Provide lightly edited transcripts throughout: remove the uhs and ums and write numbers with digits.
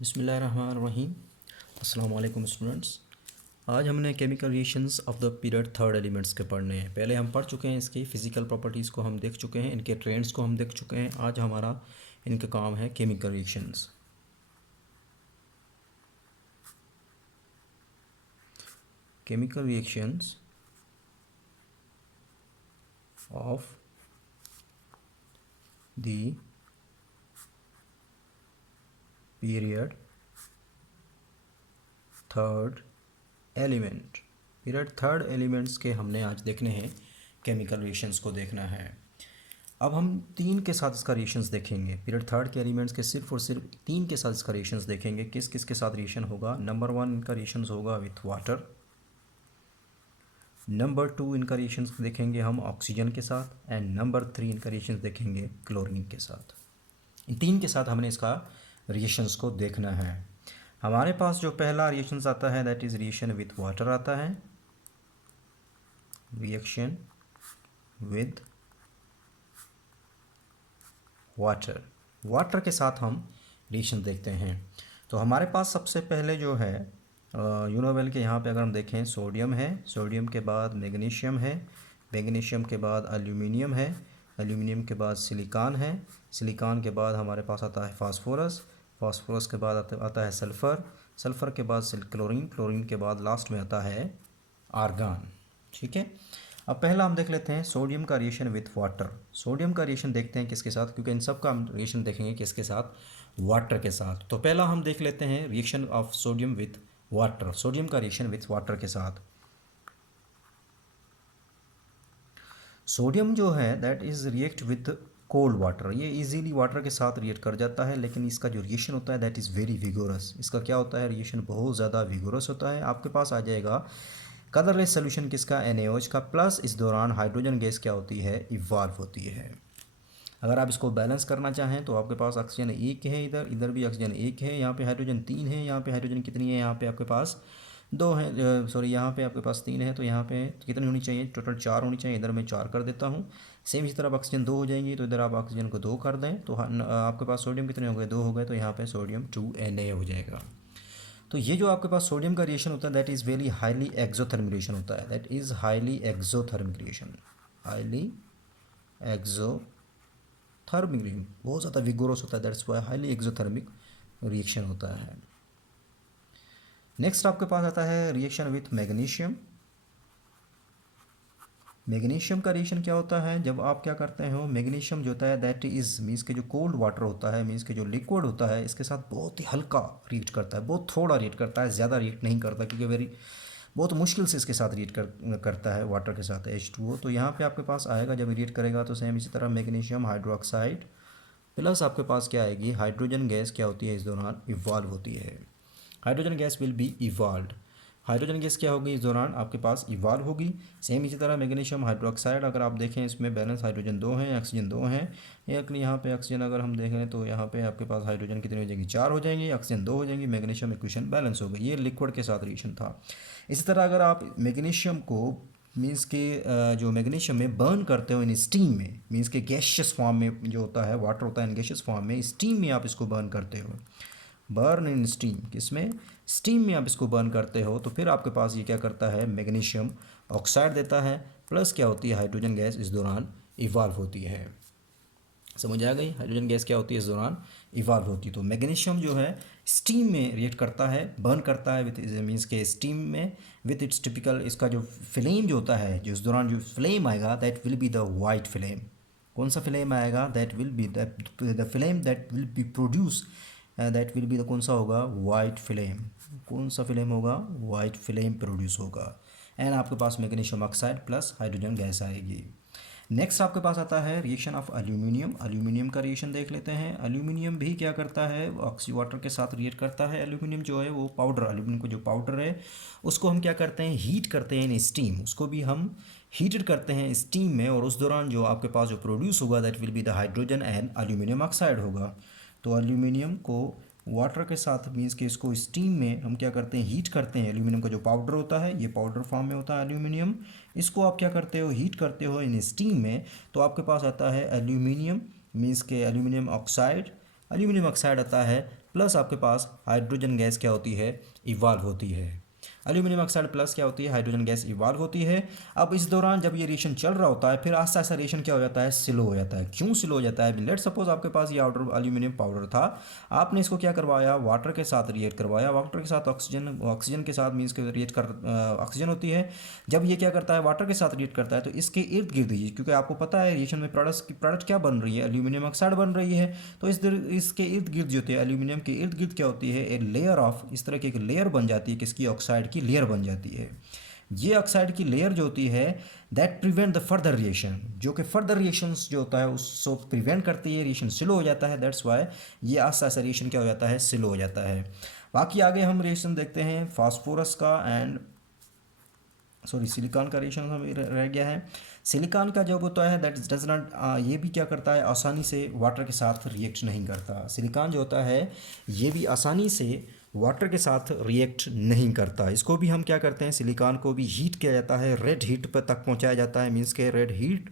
बिस्मिल्लाहिर्रहमानिर्रहीम। अस्सलाम वालेकुम स्टूडेंट्स। आज हमने chemical reactions of the period third elements के पढ़ने हैं। पहले हम पढ़ चुके हैं, इसकी फ़िज़िकल प्रॉपर्टीज़ को हम देख चुके हैं, इनके ट्रेंड्स को हम देख चुके हैं। आज हमारा इनका काम है chemical reactions. Chemical reactions of the period third element. Period third elements के हमने आज देखने हैं, केमिकल रिएक्शंस को देखना है। अब हम तीन के साथ इसका रिएक्शंस देखेंगे। पीरियड थर्ड के एलिमेंट्स के सिर्फ और सिर्फ तीन के साथ इसका रिएक्शंस देखेंगे। किस किस के साथ रिएक्शन होगा? नंबर 1 इनका रिएक्शंस होगा विथ वाटर। नंबर 2 इनका रिएक्शंस देखेंगे हम ऑक्सीजन के साथ। एंड नंबर 3 इनका रिएक्शंस देखेंगे क्लोरीन के साथ। इन तीन के साथ हमने इसका रिएक्शंस को देखना है। हमारे पास जो पहला रिएक्शंस आता है that is reaction with water आता है। रिएक्शन विद वाटर के साथ हम रिएक्शन देखते हैं। तो हमारे पास सबसे पहले जो है यूनोवेल के यहाँ पे अगर हम देखें, सोडियम है, सोडियम के बाद मैग्नीशियम है, मैग्नीशियम के बाद एल्यूमिनियम है, एल्यूमिनियम के बाद सिलिकॉन है, सिलिकॉन के बाद हमारे पास आता है फास्फोरस, फास्फोरस के बाद आता है सल्फ़र, सल्फ़र के बाद क्लोरीन, क्लोरीन के बाद लास्ट में आता है आर्गन। ठीक है। अब पहला हम देख लेते हैं सोडियम का रिएक्शन विथ वाटर। सोडियम का रिएक्शन देखते हैं किसके साथ, क्योंकि इन सब का हम रिएक्शन देखेंगे किसके साथ, वाटर के साथ। तो पहला हम देख लेते हैं reaction of sodium with water. Sodium का रिएक्शन विथ वाटर के साथ, सोडियम जो है that is react with cold water. ये इजीली वाटर के साथ रिएक्ट कर जाता है, लेकिन इसका जो रिएक्शन होता है दैट इज़ वेरी विगोरस। इसका क्या होता है, रिएक्शन बहुत ज़्यादा विगोरस होता है। आपके पास आ जाएगा कलरलेस सोल्यूशन किसका, NaOH का। प्लस इस दौरान हाइड्रोजन गैस क्या होती है, इवॉल्व होती है। अगर आप इसको बैलेंस करना चाहें तो आपके पास ऑक्सीजन 1 है, इधर इधर भी ऑक्सीजन 1 है, यहाँ पे हाइड्रोजन 3 है, यहाँ पे हाइड्रोजन कितनी है, यहाँ पे आपके पास 2 है, सॉरी यहाँ पे आपके पास 3 है, तो यहाँ पे कितनी होनी चाहिए, टोटल 4 होनी चाहिए। इधर मैं 4 कर देता हूँ। सेम इसी तरह ऑक्सीजन 2 हो जाएंगी, तो इधर आप ऑक्सीजन को 2 कर दें, तो आपके पास सोडियम कितने हो गए, 2 हो गए, तो यहाँ पर सोडियम 2Na हो जाएगा। तो ये जो आपके पास सोडियम का रिएक्शन होता है that is very highly exothermic reaction होता है, that is highly exothermic reaction, highly exothermic reaction, बहुत ज़्यादा विगोरस होता है, that's why highly exothermic reaction होता है। नेक्स्ट आपके पास आता है रिएक्शन विथ मैग्नीशियम। मैग्नीशियम का रिएक्शन क्या होता है, जब आप क्या करते हो, मैग्नीशियम जो होता है दैट इज़ मीन्स के जो कोल्ड वाटर होता है, मीन्स के जो लिक्विड होता है, इसके साथ बहुत ही हल्का रिएक्ट करता है, बहुत थोड़ा रिएक्ट करता है, ज़्यादा रिएक्ट नहीं करता, क्योंकि बहुत मुश्किल से इसके साथ रिएक्ट करता है वाटर के साथ H2O। तो यहाँ पे आपके पास आएगा जब रिएक्ट करेगा तो सेम इसी तरह मैग्नीशियम हाइड्रोक्साइड प्लस आपके पास क्या आएगी, हाइड्रोजन गैस क्या होती है, इस दौरान इवॉल्व होती है। Hydrogen gas will be evolve. Hydrogen gas क्या होगी इस दौरान आपके पास, इवॉल्व होगी। सेम इसी तरह मैग्नीशियम हाइड्रोक्साइड, अगर आप देखें इसमें बैलेंस हाइड्रोजन 2 हैं, ऑक्सीजन 2 हैं। एक यहाँ पे ऑक्सीजन अगर हम देखें तो यहाँ पे आपके पास हाइड्रोजन कितनी हो जाएंगी, 4 हो जाएंगी, ऑक्सीजन 2 हो जाएंगी, मैग्नीशियम इक्वेशन बैलेंस हो गई। ये लिक्विड के साथ रिएक्शन था। इसी तरह अगर आप मैग्नीशियम को मीन्स के जो मैग्नीशियम में बर्न करते हो इन स्टीम में, मीन्स के गैशियस फॉर्म में जो होता है, वाटर होता है इन गैशियस फॉर्म में, स्टीम में आप इसको बर्न करते हो, बर्न इन स्टीम, किसमें, स्टीम में आप इसको बर्न करते हो, तो फिर आपके पास ये क्या करता है, मैग्नीशियम ऑक्साइड देता है, प्लस क्या होती है, हाइड्रोजन गैस इस दौरान इवॉल्व होती है। समझ आ गई, हाइड्रोजन गैस क्या होती है इस दौरान इवॉल्व होती है। तो मैग्नीशियम जो है स्टीम में रिएक्ट करता है, बर्न करता है विथ मीन्स के स्टीम में विथ इट्स टिपिकल, इसका जो फ्लेम जो होता है, जो इस दौरान जो फ्लेम आएगा that will be the white flame. कौन सा फ्लेम आएगा, that will be the flame that will be produce, that will be the कौन सा होगा, वाइट फ्लेम। कौन सा फ्लेम होगा, वाइट फ्लेम प्रोड्यूस होगा। एंड आपके पास magnesium oxide plus hydrogen gas आएगी। नेक्स्ट आपके पास आता है रिएक्शन ऑफ एल्यूमिनियम। एल्यूमिनियम का रिएक्शन देख लेते हैं। एल्यूमिनियम भी क्या करता है, ऑक्सी वाटर के साथ रिएक्ट करता है। एल्यूमिनियम जो है वो पाउडर, एल्यूमिनियम को जो पाउडर है उसको हम क्या करते हैं, हीट करते हैं इन स्टीम, उसको भी हम हीटेड करते हैं स्टीम में, और उस दौरान जो आपके पास जो प्रोड्यूस होगा that will be the hydrogen and aluminium oxide होगा। तो एल्यूमिनियम को वाटर के साथ मीन्स कि इसको स्टीम में हम क्या करते हैं, हीट करते हैं। एल्यूमिनियम का जो पाउडर होता है, ये पाउडर फॉर्म में होता है एल्यूमिनियम, इसको आप क्या करते हो, हीट करते हो इन स्टीम में, तो आपके पास आता है एल्यूमिनियम मीन्स के एल्यूमिनियम ऑक्साइड, एल्यूमिनियम ऑक्साइड आता है प्लस आपके पास हाइड्रोजन गैस क्या होती है, इवाल्व होती है। एल्यूमिनियम ऑक्साइड प्लस क्या होती है, हाइड्रोजन गैस इवाल्व होती है। अब इस दौरान जब ये रिएक्शन चल रहा होता है फिर आस्ता आस्ता रिएक्शन क्या हो जाता है, स्लो हो जाता है। क्यों स्लो हो जाता है, लेट सपोज आपके पास ये आउटर एल्यूमिनियम पाउडर था, आपने इसको क्या करवाया, वाटर के साथ रिएक्ट करवाया, वाटर के साथ ऑक्सीजन, ऑक्सीजन के साथ मीन्स के रिएक्ट कर ऑक्सीजन होती है। जब ये क्या करता है, वाटर के साथ रिएक्ट करता है तो इसके इर्द गिर्द ही, क्योंकि आपको पता है रिएक्शन में प्रोडक्ट क्या बन रही है, एल्यूमिनियम ऑक्साइड बन रही है, तो इसके इर्द गिर्द जो होती है, एल्यूमिनियम के इर्द गिर्द क्या होती है, एक लेयर ऑफ, इस तरह की एक लेयर बन जाती है, किसकी, ऑक्साइड की लेयर बन जाती है। ये ऑक्साइड की लेयर जो होती है that prevent the further reaction, जो कि फर्दर रिएक्शंस जो होता है उसको प्रिवेंट करती है, रिएक्शन स्लो हो जाता है, दैट्स वाई ये आस्ता आस्ता रिएक्शन क्या हो जाता है, स्लो हो जाता है। बाकी आगे हम रिएक्शन देखते हैं फास्फोरस का एंड सिलिकॉन का रिएक्शन हमें रह गया है। सिलिकॉन का जो होता है दैट डज नॉट, ये भी क्या करता है, आसानी से वाटर के साथ रिएक्ट नहीं करता। सिलिकॉन जो होता है ये भी आसानी से वाटर के साथ रिएक्ट नहीं करता। इसको भी हम क्या करते हैं, सिलिकॉन को भी हीट किया जाता है, रेड हीट पर तक पहुंचाया जाता है, मीन्स के रेड हीट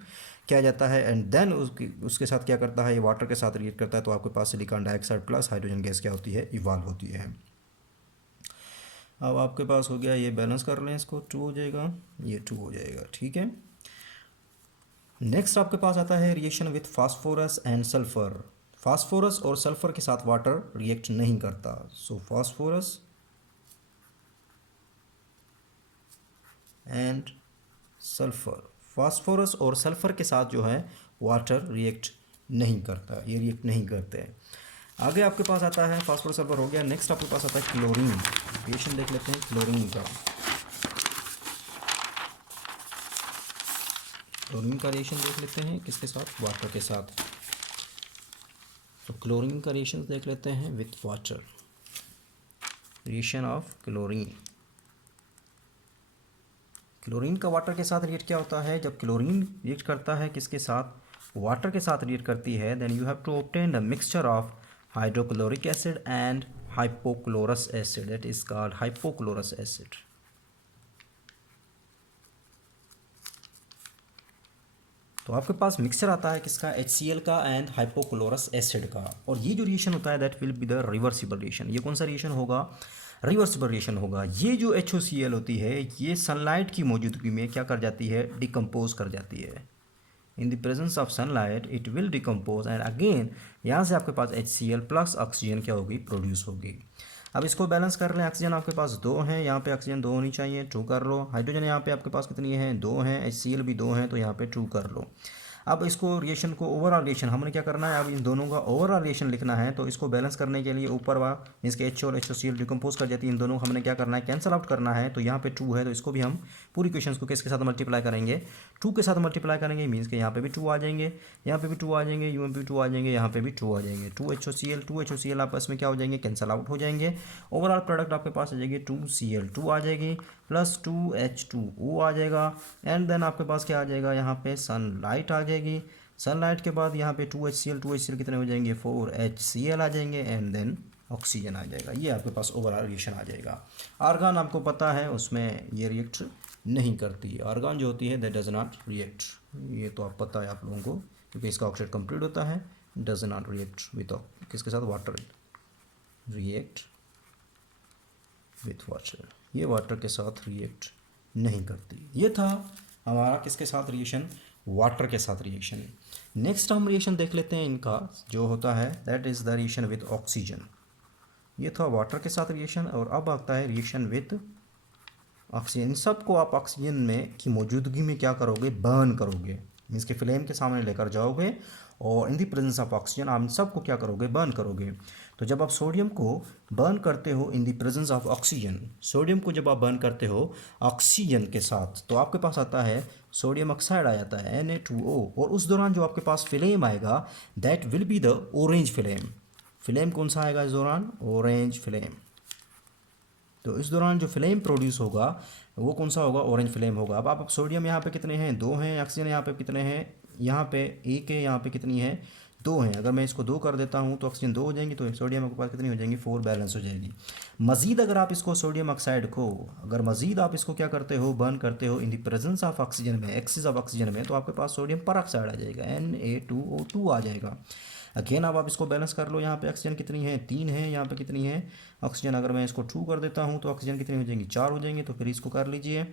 किया जाता है एंड देन उसके साथ क्या करता है, ये वाटर के साथ रिएक्ट करता है, तो आपके पास silicon dioxide plus hydrogen gas क्या होती है, इवॉल्व होती है। अब आपके पास हो गया, ये बैलेंस कर लें इसको, 2 हो जाएगा, ये 2 हो जाएगा, ठीक है। नेक्स्ट आपके पास आता है reaction with phosphorus and sulphur. Phosphorus और सल्फर के साथ वाटर रिएक्ट नहीं करता, सो फास्फोरस एंड सल्फर, फास्फोरस और सल्फर के साथ जो है वाटर रिएक्ट नहीं करता, ये रिएक्ट नहीं करते हैं। आगे आपके पास आता है फास्फोरस सल्फर हो गया। नेक्स्ट आपके पास आता है क्लोरीन। रिएक्शन देख लेते हैं क्लोरीन का। क्लोरीन का रिएक्शन देख लेते हैं किसके साथ, वाटर के साथ। तो क्लोरीन का रिएक्शन देख लेते हैं with water, reaction of chlorine. Chlorine का वाटर के साथ रिएक्ट क्या होता है, जब क्लोरीन रिएक्ट करता है किसके साथ, वाटर के साथ रिएक्ट करती है, then you have to obtain the mixture of hydrochloric acid and hypochlorous acid, that is called hypochlorous acid. तो आपके पास मिक्सचर आता है किसका, HCl का एंड हाइपोक्लोरस एसिड का, और ये जो रिएक्शन होता है that will be the reversible reaction. ये कौन सा रिएक्शन होगा, रिवर्सिबल रिएक्शन होगा। ये जो HOCl होती है ये सनलाइट की मौजूदगी में क्या कर जाती है, डिकम्पोज कर जाती है। In the presence of sunlight it will decompose and again यहाँ से आपके पास HCl प्लस ऑक्सीजन क्या होगी, प्रोड्यूस होगी। अब इसको बैलेंस कर लें, ऑक्सीजन आपके पास 2 हैं, यहाँ पे ऑक्सीजन 2 होनी चाहिए, 2 कर लो। हाइड्रोजन यहाँ पे आपके पास कितनी है, 2 हैं, HCl भी 2 हैं, तो यहाँ पे 2 कर लो। अब इसको रिएक्शन को ओवरऑल रिएक्शन हमने क्या करना है, अब इन दोनों का ओवरऑल रिएक्शन लिखना है, तो इसको बैलेंस करने के लिए ऊपर इसके H और HCl डिकम्पोज कर जाती है, इन दोनों हमने क्या करना है, कैंसल आउट करना है। तो यहाँ पे 2 है तो इसको भी हम पूरी क्वेश्चन को किसके साथ मल्टीप्लाई करेंगे, 2 के साथ मल्टीप्लाई करेंगे, मीन्स के यहाँ पे भी 2 आ जाएंगे, यहाँ पे भी 2 आ जाएंगे, यहाँ पे भी 2 आ जाएंगे, यहाँ पे भी 2 आ जाएंगे। 2 HOCl आपस में क्या हो जाएंगे, कैंसल आउट हो जाएंगे। ओवरऑल प्रोडक्ट आपके पास आ जाएगी 2Cl2 आ जाएगी प्लस 2H2O आ जाएगा एंड देन आपके पास क्या आ जाएगा, यहाँ पे सनलाइट आ जाएगी। सनलाइट के बाद यहाँ पे 2HCl कितने हो जाएंगे, 4HCl आ जाएंगे एंड देन ऑक्सीजन आ जाएगा। ये आपके पास ओवरऑल रिएक्शन आ जाएगा। आर्गन आपको पता है उसमें ये रिएक्ट नहीं करती, आर्गन जो होती है दैट डज नॉट रिएक्ट, ये तो आप पता है आप लोगों को, क्योंकि इसका ऑक्साइड कंप्लीट होता है, डज नॉट रिएक्ट विद किसके साथ, वाटर, रिएक्ट विथ वाटर, ये वाटर के साथ रिएक्ट नहीं करती। ये था हमारा किसके साथ रिएक्शन, वाटर के साथ रिएक्शन। नेक्स्ट हम रिएक्शन देख लेते हैं इनका जो होता है that is the reaction with oxygen. ये था वाटर के साथ रिएक्शन और अब आता है रिएक्शन विद ऑक्सीजन। इन सबको आप ऑक्सीजन में की मौजूदगी में क्या करोगे, बर्न करोगे, मीन्स के फ्लेम के सामने लेकर जाओगे और in the presence of oxygen आप इन सबको क्या करोगे, बर्न करोगे। तो जब आप सोडियम को बर्न करते हो in the presence of oxygen, sodium को जब आप बर्न करते हो ऑक्सीजन के साथ, तो आपके पास आता है सोडियम ऑक्साइड आ जाता है Na2O, और उस दौरान जो आपके पास फ्लेम आएगा that will be the orange flame. Flame कौन सा आएगा इस दौरान, ऑरेंज फ्लेम। तो इस दौरान जो फ्लेम प्रोड्यूस होगा वो कौन सा होगा, ऑरेंज फ्लेम होगा। अब आप सोडियम यहाँ पे कितने हैं, 2 हैं, ऑक्सीजन यहाँ पे कितने हैं, यहाँ पे 1 है, यहाँ पे कितनी है, 2 हैं। अगर मैं इसको 2 कर देता हूँ तो ऑक्सीजन 2 हो जाएंगी, तो सोडियम के पास कितनी हो जाएंगी, 4 बैलेंस हो जाएगी। मज़ीद अगर आप इसको सोडियम ऑक्साइड को अगर मज़ीद आप इसको क्या करते हो, बर्न करते हो in the presence of oxygen में, एक्सिस ऑफ ऑक्सीजन में, तो आपके पास सोडियम पर ऑक्साइड आ जाएगा, Na2O2 आ जाएगा। अगेन अब आप इसको बैलेंस कर लो, यहाँ पे ऑक्सीजन कितनी है 3 है, यहाँ पे कितनी है ऑक्सीजन, अगर मैं इसको 2 कर देता हूँ तो ऑक्सीजन कितनी हो जाएंगी 4 हो जाएंगे, तो फिर इसको कर लीजिए।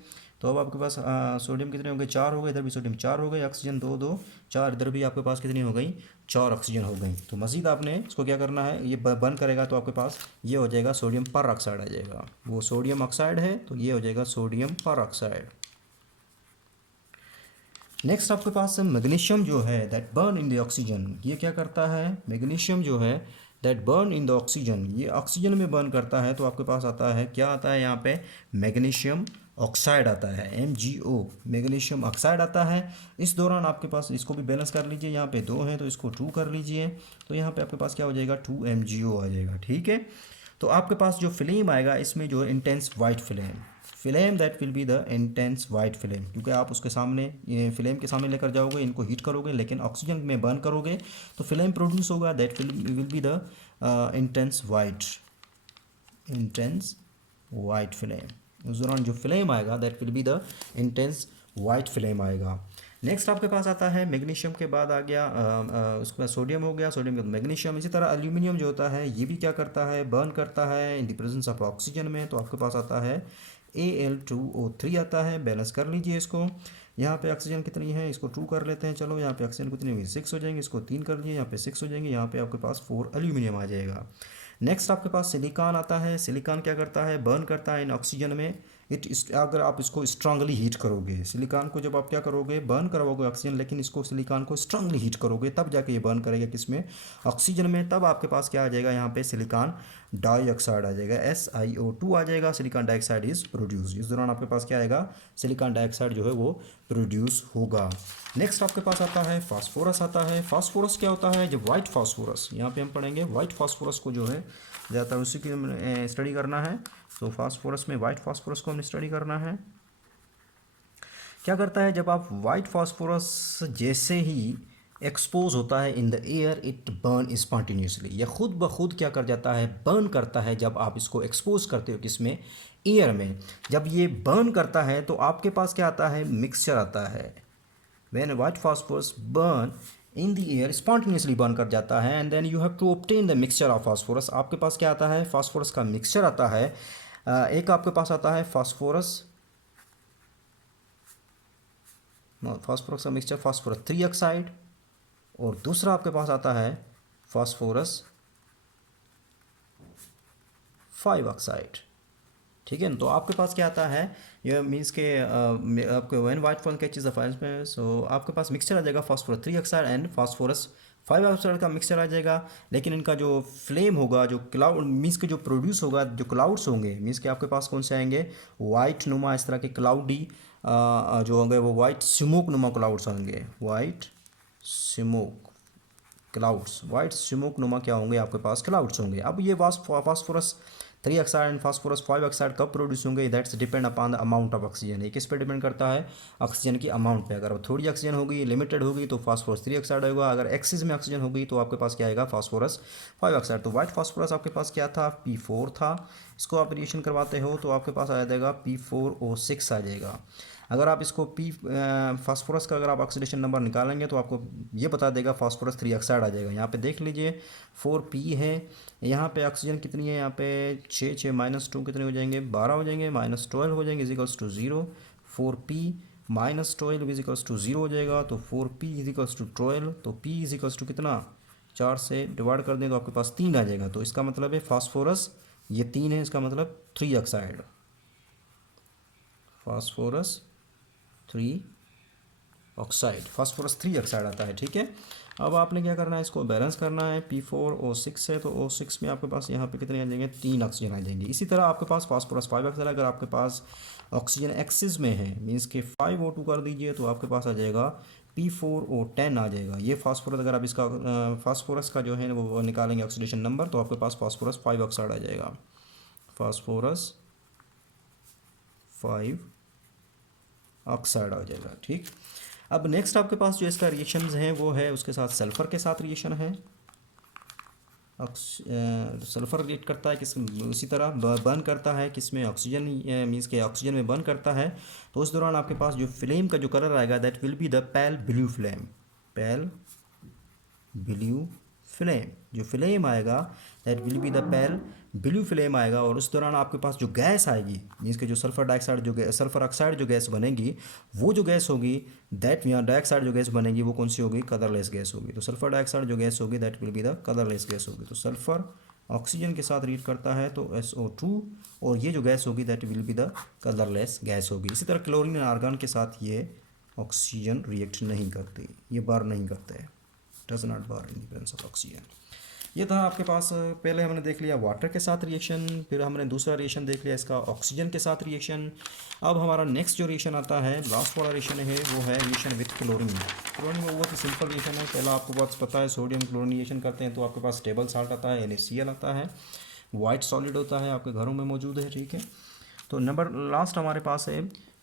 तो अब आपके पास सोडियम कितने हो गए 4 हो गए, इधर भी सोडियम 4 हो गए, ऑक्सीजन 2 2 4, इधर भी आपके पास कितनी हो गई 4 ऑक्सीजन हो गई। तो मज़ीद आपने इसको क्या करना है, ये बर्न करेगा तो आपके पास ये हो जाएगा सोडियम पर ऑक्साइड आ जाएगा, वो सोडियम ऑक्साइड है तो ये हो जाएगा सोडियम पर ऑक्साइड। नेक्स्ट आपके पास मैग्नीशियम जो है that burn in the oxygen, ये क्या करता है मैग्नीशियम जो है that burn in the oxygen, ये ऑक्सीजन में बर्न करता है, तो आपके पास आता है क्या आता है यहाँ पे मैग्नीशियम ऑक्साइड आता है, MgO मैग्नीशियम ऑक्साइड आता है। इस दौरान आपके पास इसको भी बैलेंस कर लीजिए, यहाँ पे 2 है तो इसको 2 कर लीजिए, तो यहाँ पे आपके पास क्या हो जाएगा 2 MgO आ जाएगा, ठीक है। तो आपके पास जो फ्लेम आएगा इसमें जो intense white flame that will be the intense white flame, क्योंकि आप उसके सामने ये फ्लेम के सामने लेकर जाओगे, इनको हीट करोगे लेकिन ऑक्सीजन में बर्न करोगे तो फ्लेम प्रोड्यूस होगा, that will be the intense white flame. उस दौरान जो फ्लेम आएगा that will be the intense white flame आएगा। नेक्स्ट आपके पास आता है मैग्नीशियम के बाद आ गया उसके बाद सोडियम हो गया, सोडियम के बाद मैग्नीशियम। इसी तरह एल्यूमिनियम जो होता है ये भी क्या करता है बर्न करता है in the presence of oxygen में, तो आपके पास आता है Al2O3 आता है, बैलेंस कर लीजिए इसको। यहाँ पे ऑक्सीजन कितनी है इसको 2 कर लेते हैं, चलो यहाँ पे ऑक्सीजन कितनी हुई 6 हो जाएंगे, इसको 3 कर लीजिए, यहाँ पे 6 हो जाएंगे, यहाँ पे आपके पास 4 एल्यूमिनियम आ जाएगा। नेक्स्ट आपके पास सिलिकॉन आता है, सिलिकॉन क्या करता है बर्न करता है इन ऑक्सीजन में, अगर आप इसको स्ट्रांगली हीट करोगे, सिलिकॉन को जब आप क्या करोगे बर्न करवाओगे ऑक्सीजन, लेकिन इसको सिलिकॉन को स्ट्रांगली हीट करोगे तब जाके ये बर्न करेगा किसमें ऑक्सीजन में, तब आपके पास क्या आ जाएगा यहाँ पे सिलिकॉन डाइऑक्साइड आ जाएगा, SiO2 आ जाएगा, सिलिकॉन डाइऑक्साइड इज प्रोड्यूस। इस दौरान आपके पास क्या आएगा सिलिकॉन डाइऑक्साइड जो है वो प्रोड्यूस होगा। नेक्स्ट आपके पास आता है फास्फोरस आता है। फास्फोरस क्या होता है जब वाइट फास्फोरस, यहाँ पे हम पढ़ेंगे वाइट फास्फोरस को जो है ज़्यादातर उसी की स्टडी करना है, तो फास्फोरस में वाइट फास्फोरस को हमने स्टडी करना है। क्या करता है जब आप वाइट फास्फोरस जैसे ही एक्सपोज होता है इन the air it burn spontaneously, या खुद ब खुद क्या कर जाता है बर्न करता है जब आप इसको एक्सपोज करते हो किसमें एयर में। जब ये बर्न करता है तो आपके पास क्या आता है मिक्सचर आता है, when white phosphorus burn in the air spontaneously burn कर जाता है and then you have to obtain the mixture of phosphorus. आपके पास क्या आता है फास्फोरस का मिक्सचर आता है, एक आपके पास आता है फास्फोरस का मिक्सचर फास्फोरस 3 ऑक्साइड, और दूसरा आपके पास आता है फास्फोरस 5 ऑक्साइड, ठीक है ना। तो आपके पास क्या आता है ये मीन्स के आपको when white form catches the fire में, सो आपके पास मिक्सचर आ जाएगा phosphorus 3 oxide and phosphorus 5 oxide का मिक्सचर आ जाएगा। लेकिन इनका जो फ्लेम होगा, जो क्लाउड मीन्स के जो प्रोड्यूस होगा, जो क्लाउड्स होंगे मीन्स के आपके पास कौन से आएंगे वाइट नुमा इस तरह के क्लाउडी जो होंगे वो वाइट स्मोक नुमा क्लाउड्स होंगे, वाइट स्मोक नुमा क्या होंगे आपके पास क्लाउड्स होंगे। अब ये phosphorus 3 oxide and phosphorus 5 oxide कब प्रोड्यूस होंगे, that's depend upon the amount of oxygen. ये किस पे डिपेंड करता है ऑक्सीजन की अमाउंट पे। अगर थोड़ी ऑक्सीजन होगी लिमिटेड होगी तो फास्फोरस 3 ऑक्साइड होगा, अगर एक्सिस में ऑक्सीजन होगी तो आपके पास क्या आएगा फास्फोरस 5 ऑक्साइड। तो वाइट फास्फोरस आपके पास क्या था P4 था, इसको आप रिएक्शन करवाते हो तो आपके पास आ जाएगा P4O6 आ जाएगा। अगर आप इसको फास्फोरस का अगर आप ऑक्सीडेशन नंबर निकालेंगे तो आपको ये बता देगा फास्फोरस 3 ऑक्साइड आ जाएगा। यहाँ पे देख लीजिए 4P है, यहाँ पे ऑक्सीजन कितनी है, यहाँ पे 6 -2 कितने हो जाएंगे 12 हो जाएंगे, -12 हो जाएंगे equals to 0, 4P -12 equals to 0 हो जाएगा, तो 4P इजिकल्स टू 12, तो P इजिकल्स टू कितना 4 से डिवाइड कर देंगे तो आपके पास 3 आ जाएगा। तो इसका मतलब है फास्फोरस ये 3 है, इसका मतलब 3 oxide, phosphorus 3 oxide, phosphorus 3 oxide आता है, ठीक है। अब आपने क्या करना है इसको बैलेंस करना है, P4O6 है तो O6 में आपके पास यहाँ पे कितने आ जाएंगे 3 ऑक्सीजन आ जाएंगे। इसी तरह आपके पास फास्फोरस 5 ऑक्साइड अगर आपके पास ऑक्सीजन एक्सिस में है मीन्स के 5O2 कर दीजिए तो आपके पास आ जाएगा P4O10 आ जाएगा। ये फास्फोरस अगर आप इसका फास्फोरस का जो है वो निकालेंगे ऑक्सीडेशन नंबर तो आपके पास फास्फोरस 5 ऑक्साइड आ जाएगा, फास्फोरस 5 ऑक्साइड आ जाएगा, ठीक। अब नेक्स्ट आपके पास जो इसका रिएक्शंस हैं वो है उसके साथ सल्फ़र के साथ रिएक्शन है। सल्फ़र रिएक्ट करता है किस उसी तरह बर्न करता है किसमें ऑक्सीजन मीन्स के ऑक्सीजन में बर्न करता है। तो उस दौरान आपके पास जो फ्लेम का जो कलर आएगा that will be the pale blue flame, जो फ्लेम आएगा that will be the pale blue flame आएगा। और उस दौरान आपके पास जो गैस आएगी मीन्स के जो सल्फर डाइऑक्साइड जो सल्फर ऑक्साइड जो गैस बनेगी, वो जो गैस होगी दैट यहाँ डाइऑक्साइड जो गैस बनेगी वो कौन सी होगी, कलरलेस गैस होगी। तो सल्फर डाइऑक्साइड जो गैस होगी that will be the colourless gas होगी। तो सल्फर ऑक्सीजन के साथ रिएक्ट करता है तो SO2, और ये जो गैस होगी that will be the colourless gas होगी। इसी तरह क्लोरीन एंड आर्गन के साथ ये ऑक्सीजन रिएक्ट नहीं करती, ये बर्न नहीं करते हैं, does not burn in presence of oxygen. ये था आपके पास, पहले हमने देख लिया वाटर के साथ रिएक्शन, फिर हमने दूसरा रिएक्शन देख लिया इसका ऑक्सीजन के साथ रिएक्शन। अब हमारा नेक्स्ट जो रिएक्शन आता है, लास्ट वाला रिएक्शन है, वो है रिएक्शन विथ क्लोरीन। क्लोरीन में बहुत ही सिंपल रिएक्शन है। पहला आपको बहुत पता है, सोडियम क्लोरीन रिएक्शन करते हैं तो आपके पास स्टेबल साल्ट आता है, NaCl आता है, वाइट सॉलिड होता है, आपके घरों में मौजूद है, ठीक है। तो नंबर लास्ट हमारे पास है,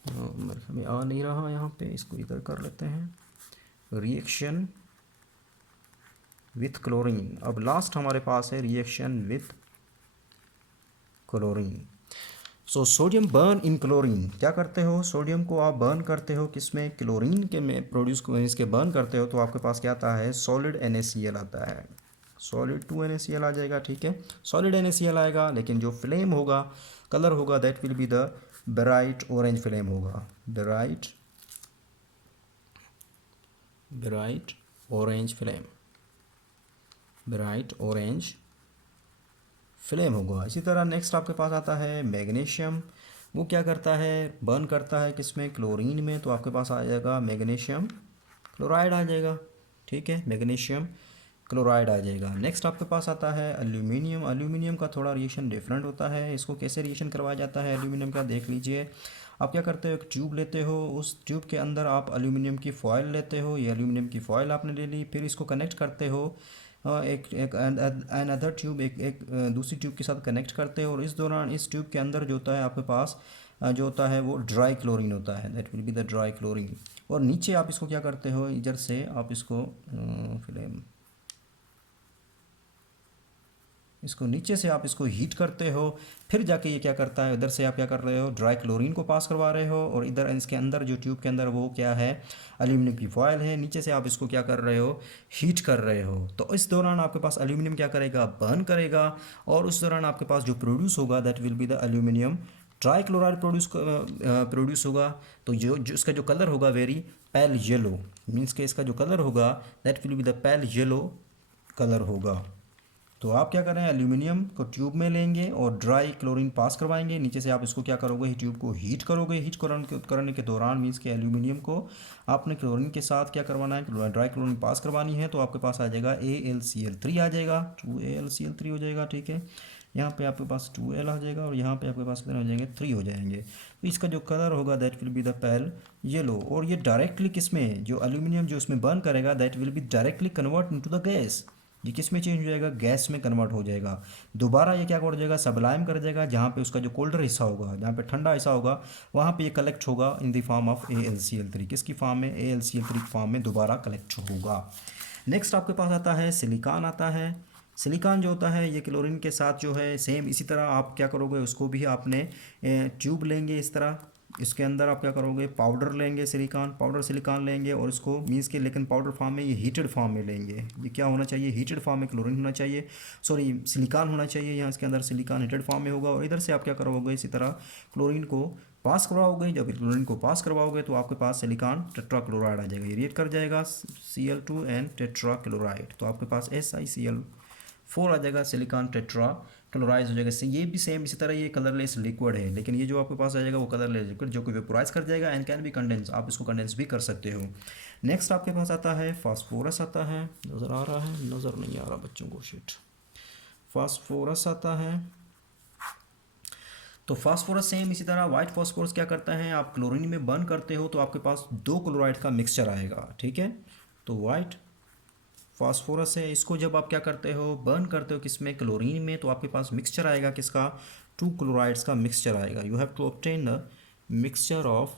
हमें आ नहीं रहा यहाँ पे, इसको इधर कर लेते हैं, रिएक्शन विथ क्लोरीन। अब लास्ट हमारे पास है reaction with chlorine. So sodium burn in chlorine, क्या करते हो, सोडियम को आप बर्न करते हो किसमें, क्लोरीन के में प्रोड्यूस इसके बर्न करते हो तो आपके पास क्या आता है, सॉलिड NaCl आता है, सॉलिड 2NaCl आ जाएगा, ठीक है। सॉलिड NaCl आएगा, लेकिन जो फ्लेम होगा, कलर होगा that will be the bright orange flame होगा, bright orange flame, bright orange flame होगा। इसी तरह नेक्स्ट आपके पास आता है मैग्नीशियम। वो क्या करता है, बर्न करता है किसमें, क्लोरीन में, तो आपके पास आ जाएगा मैग्नीशियम क्लोराइड आ जाएगा, ठीक है, मैग्नीशियम क्लोराइड आ जाएगा। नेक्स्ट आपके पास आता है एल्यूमिनियम। एल्यूमिनियम का थोड़ा रिएक्शन डिफरेंट होता है। इसको कैसे रिएक्शन करवाया जाता है एल्यूमिनियम का, देख लीजिए। आप क्या करते हो, एक ट्यूब लेते हो, उस ट्यूब के अंदर आप एल्यूमिनियम की फॉयल लेते हो, ये एल्यूमिनियम की फॉयल आपने ले ली, फिर इसको कनेक्ट करते हो एक एक एन अदर ट्यूब, एक दूसरी ट्यूब के साथ कनेक्ट करते हो, और इस दौरान इस ट्यूब के अंदर जो होता है आपके पास जो होता है वो ड्राई क्लोरीन होता है, that will be the dry chlorine. और नीचे आप इसको क्या करते हो, इधर से आप इसको फ्लेम, इसको नीचे से आप इसको हीट करते हो, फिर जाके ये क्या करता है, इधर से आप क्या कर रहे हो, ड्राई क्लोरीन को पास करवा रहे हो, और इधर इसके अंदर जो ट्यूब के अंदर वो क्या है, एल्यूमिनियम की फॉयल है, नीचे से आप इसको क्या कर रहे हो, हीट कर रहे हो। तो इस दौरान आपके पास एल्यूमिनियम क्या करेगा, बर्न करेगा, और उस दौरान आपके पास जो प्रोड्यूस होगा that will be the aluminium try chloride produce होगा। तो जो इसका जो कलर होगा वेरी पेल येलो, मीन्स के इसका जो कलर होगा that will be the pale yellow colour होगा। तो आप क्या करें, एल्यूमिनियम को ट्यूब में लेंगे और ड्राई क्लोरीन पास करवाएंगे, नीचे से आप इसको क्या करोगे, ट्यूब को हीट करोगे, हीट करने के दौरान मीन्स के एल्यूमिनियम को आपने क्लोरीन के साथ क्या करवाना है, ड्राई क्लोरीन पास करवानी है, तो आपके पास आ जाएगा AlCl3 आ जाएगा, 2AlCl3 हो जाएगा, ठीक है। यहाँ पे आपके पास 2L आ जाएगा, और यहाँ पे आपके पास कितने हो जाएंगे, 3 हो जाएंगे। तो इसका जो कलर होगा that will be the pale yellow. और ये डायरेक्टली किसमें, जो एल्यूमिनियम जो इसमें बर्न करेगा that will be directly convert into the gas, ये किस में चेंज हो जाएगा, गैस में कन्वर्ट हो जाएगा। दोबारा ये क्या कर जाएगा, सबलाइम कर जाएगा, जहाँ पे उसका जो कोल्डर हिस्सा होगा, जहाँ पे ठंडा हिस्सा होगा, वहाँ पे ये कलेक्ट होगा in the form of AlCl3, किसकी फॉर्म में, AlCl3 की फॉर्म में दोबारा कलेक्ट होगा। नेक्स्ट आपके पास आता है सिलिकॉन आता है। सिलिकॉन जो होता है ये क्लोरीन के साथ जो है सेम इसी तरह आप क्या करोगे, उसको भी आपने ट्यूब लेंगे इस तरह, इसके अंदर आप क्या करोगे, पाउडर लेंगे, सिलिकॉन पाउडर सिलिकॉन लेंगे, और इसको मीन्स के लेकिन पाउडर फॉर्म में, ये हीटेड फॉर्म में लेंगे। ये क्या होना चाहिए, हीटेड फॉर्म में क्लोरीन होना चाहिए, सॉरी सिलिकॉन होना चाहिए, यहाँ इसके अंदर सिलिकॉन हीटेड फॉर्म में होगा। और इधर से आप क्या करोगे, इसी तरह क्लोरीन को पास करवाओगे। जब क्लोरीन को पास करवाओगे तो आपके पास सिलिकॉन टेट्राक्लोराइड आ जाएगा, ये रिएक्ट कर जाएगा Cl2 एंड टेट्राक्लोराइड, तो आपके पास SiCl4 आ जाएगा, सिलिकॉन टेट्रा क्लोराइज हो जाएगा। ये भी सेम इसी तरह ये कलरलेस लिक्विड है, लेकिन ये जो आपके पास आ जाएगा वो कलरलेस लिक्विड जो कि वेपोराइज कर जाएगा एंड कैन बी कंडेंस, आप इसको कंडेंस भी कर सकते हो। नेक्स्ट आपके पास आता है फास्फोरस आता है, नज़र आ रहा है, नज़र नहीं आ रहा बच्चों को, शिट, फास्फोरस आता है। तो फास्फोरस सेम इसी तरह वाइट फास्फोरस क्या करता है, आप क्लोरीन में बर्न करते हो तो आपके पास 2 क्लोराइड का मिक्सचर आएगा, ठीक है। तो वाइट फास्फोरस है, इसको जब आप क्या करते हो, बर्न करते हो किसमें, क्लोरीन में, तो आपके पास मिक्सचर आएगा किसका, 2 क्लोराइड्स का मिक्सचर आएगा। You have to obtain the mixture of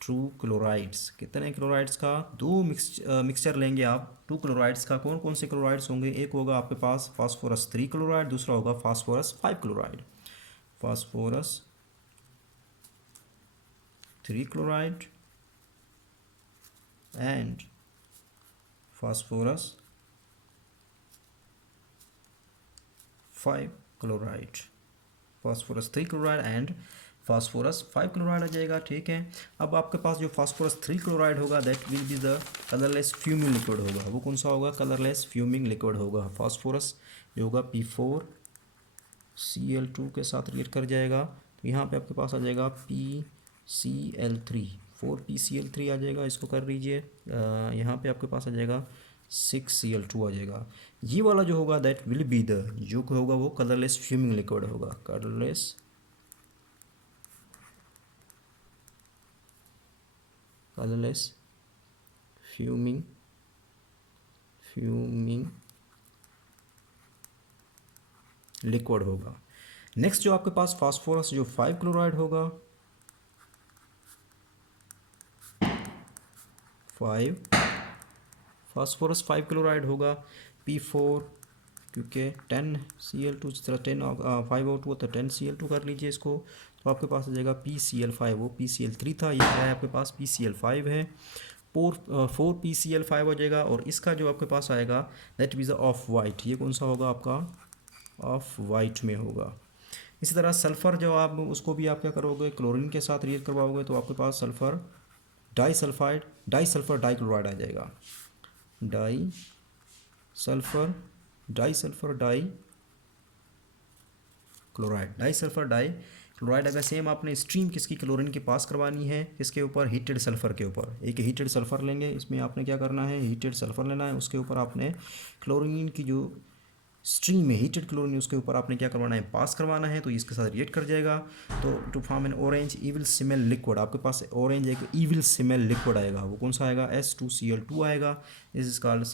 2 chlorides. कितने क्लोराइड्स का, 2 मिक्सचर लेंगे आप 2 क्लोराइड्स का। कौन कौन से क्लोराइड्स होंगे, एक होगा आपके पास फास्फोरस 3 क्लोराइड, दूसरा होगा phosphorus 5 chloride, phosphorus 3 chloride and phosphorus 5 chloride, phosphorus 3 chloride and phosphorus 5 chloride आ जाएगा। ठीक है, अब आपके पास जो फास्फोरस 3 क्लोराइड होगा that will be the colourless fuming liquid होगा। वो कौन सा होगा? कलरलेस फ्यूमिंग लिक्विड होगा। फास्फोरस जो होगा P4Cl2 के साथ रिएक्ट कर जाएगा, तो यहाँ पे आपके पास आ जाएगा PCl3, 4PCl3 आ जाएगा। इसको कर लीजिए, यहाँ पे आपके पास आ जाएगा 6Cl2 आ जाएगा। ये वाला जो होगा दैट विल बी द, जो होगा वो कलरलेस फ्यूमिंग लिक्विड होगा। कलरलेस फ्यूमिंग लिक्विड होगा। नेक्स्ट जो आपके पास फास्फोरस जो 5 क्लोराइड होगा, 5 फास्फोरस 5 क्लोराइड होगा। P4 क्योंकि 10Cl2 जिस तरह 5O2 होता है 10Cl2 कर लीजिए इसको, तो आपके पास आ जाएगा PCl5। वो PCl3 था, ये क्या है आपके पास PCl5 है। 4PCl5 हो जाएगा। और इसका जो आपके पास आएगा दैट इज ऑफ वाइट, ये कौन सा होगा आपका? ऑफ वाइट में होगा। इसी तरह सल्फ़र जो आप उसको भी आप क्या करोगे? क्लोरीन के साथ रिएक्ट करवाओगे, तो आपके पास सल्फ़र डाईसल्फर डाईक्लोराइड आ जाएगा। डाईसल्फर डाईक्लोराइड अगर सेम आपने स्ट्रीम किसकी क्लोरीन के पास करवानी है, इसके ऊपर हीटेड सल्फ़र के ऊपर, एक हीटेड सल्फ़र लेंगे, इसमें आपने क्या करना है? हीटेड सल्फ़र लेना है, उसके ऊपर आपने क्लोरीन की जो स्ट्रीम में हीटेड क्लोरीन उसके ऊपर आपने क्या करवाना है? पास करवाना है, तो इसके साथ रिएक्ट कर जाएगा। तो to form an orange evil smell liquid, आपके पास ऑरेंज एक इविल स्मेल लिक्विड आएगा। वो कौन सा आएगा? S2Cl2 आएगा। This is called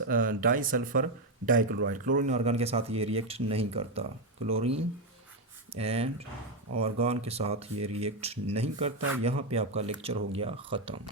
disulphur dichloride. Chlorine organ के साथ ये रिएक्ट नहीं करता, क्लोरीन एंड ऑर्गन के साथ ये रिएक्ट नहीं करता। यहाँ पे आपका लेक्चर हो गया ख़त्म।